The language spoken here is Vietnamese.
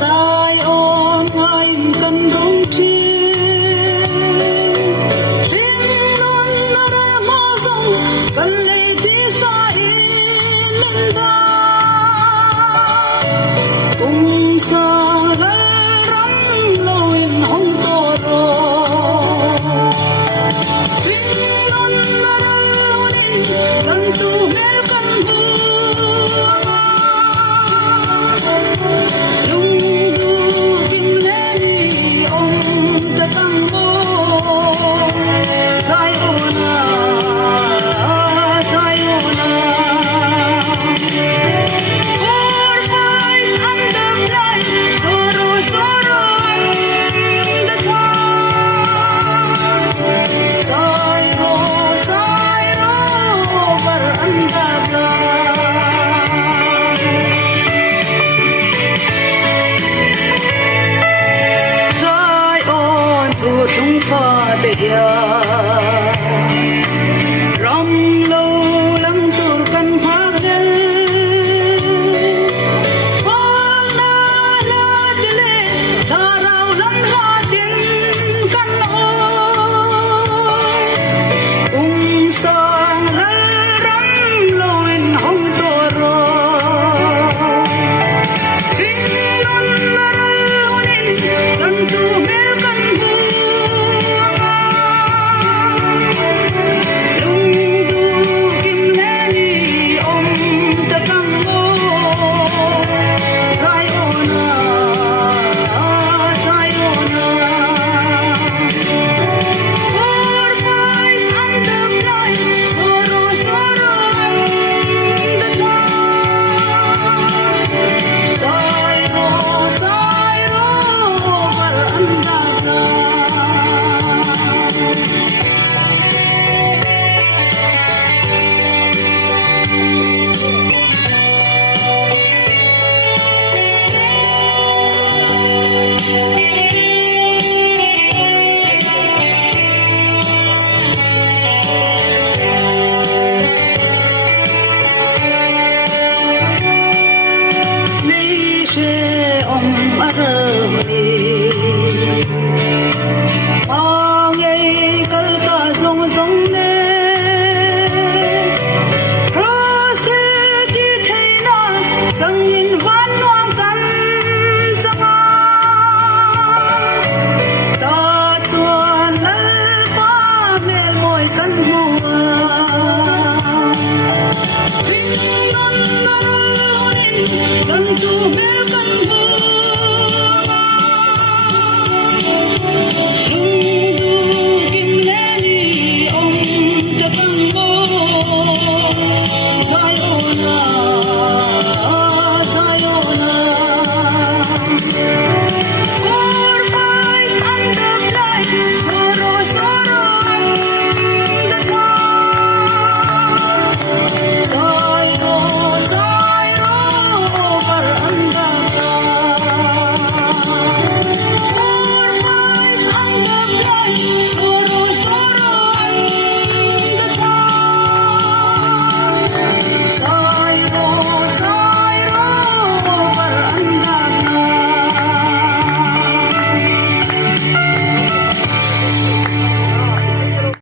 Sai ôn anh cần đông thiên Ring non na ra mo dòng Cần lấy tí sa in mình ta Cùng sa lê rắn lôi hông tô rô Ring non na ra lonin Cần tu mel cần hương chúng pha địa ram lâu lăng tur căn phác đê phác na na tile thà rau lăng la tiền căn ôi cùng sang lê ram lôi hông tô rô ring non na ra lonin lăng tu mel căn hương so